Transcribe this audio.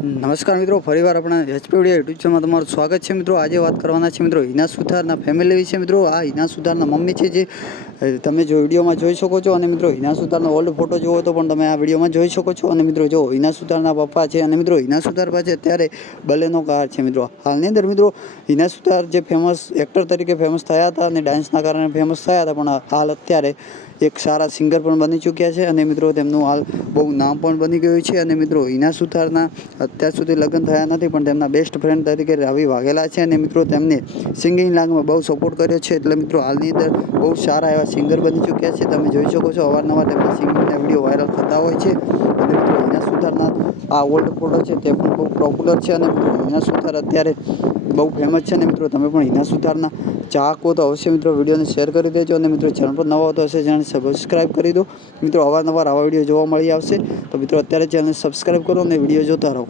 નમસ્કાર મિત્રો, ફરીવાર આપણા એચપીડીયા યુટ્યુબ ચેનલમાં તમારું સ્વાગત છે મિત્રો। આજે વાત કરવાના છે મિત્રો હિના સુથારના ફેમિલી વિશે મિત્રો। આ હિના સુથારના મમ્મી છે, જે તમે જો વિડીયોમાં જોઈ શકો છો। અને મિત્રો હિના સુથારનો ઓલ્ડ ફોટો જોવો તો પણ તમે આ વિડીયોમાં જોઈ શકો છો। અને મિત્રો જો હિના સુથારના પપ્પા છે, અને મિત્રો હિના સુથાર પાસે અત્યારે બલેનો કાર છે મિત્રો। હાલની અંદર મિત્રો હિના સુથાર જે ફેમસ એક્ટર તરીકે ફેમસ થયા હતા અને ડાન્સના કારણે ફેમસ થયા હતા, પણ હાલ અત્યારે એક સારા સિંગર પણ બની ચૂક્યા છે। અને મિત્રો તેમનું હાલ બહુ નામ પણ બની ગયું છે। અને મિત્રો હિના સુથારના અત્યાર સુધી લગ્ન થયા નથી, પણ તેમના બેસ્ટ ફ્રેન્ડ તરીકે રવિ વાઘેલા છે। અને મિત્રો તેમને સિંગિંગ લાઈનમાં બહુ સપોર્ટ કર્યો છે, એટલે મિત્રો હાલની અંદર બહુ સારા એવા સિંગર બની ચૂક્યા છે। તમે જોઈ શકો છો અવારનવાર તેમના સિંગિંગના વિડીયો વાયરલ થતા હોય છે। અને મિત્રો હિના સુથારના આ ઓલ્ડ ફોટો છે તે પણ બહુ પોપ્યુલર છે। અને મિત્રો હિના સુથાર અત્યારે બહુ ફેમસ છે। અને મિત્રો તમે પણ હિના સુથારના ચાહક હો તો અવશ્ય મિત્રો વિડીયોને શેર કરી દેજો। અને મિત્રો ચેનલ પર નવા હો તો હશે ચેનલ સબસ્ક્રાઈબ કરી દો મિત્રો। અવારનવાર આવા વિડીયો જોવા મળી આવશે, તો મિત્રો અત્યારે ચેનલ સબસ્ક્રાઈબ કરો અને વિડીયો જોતા રહો।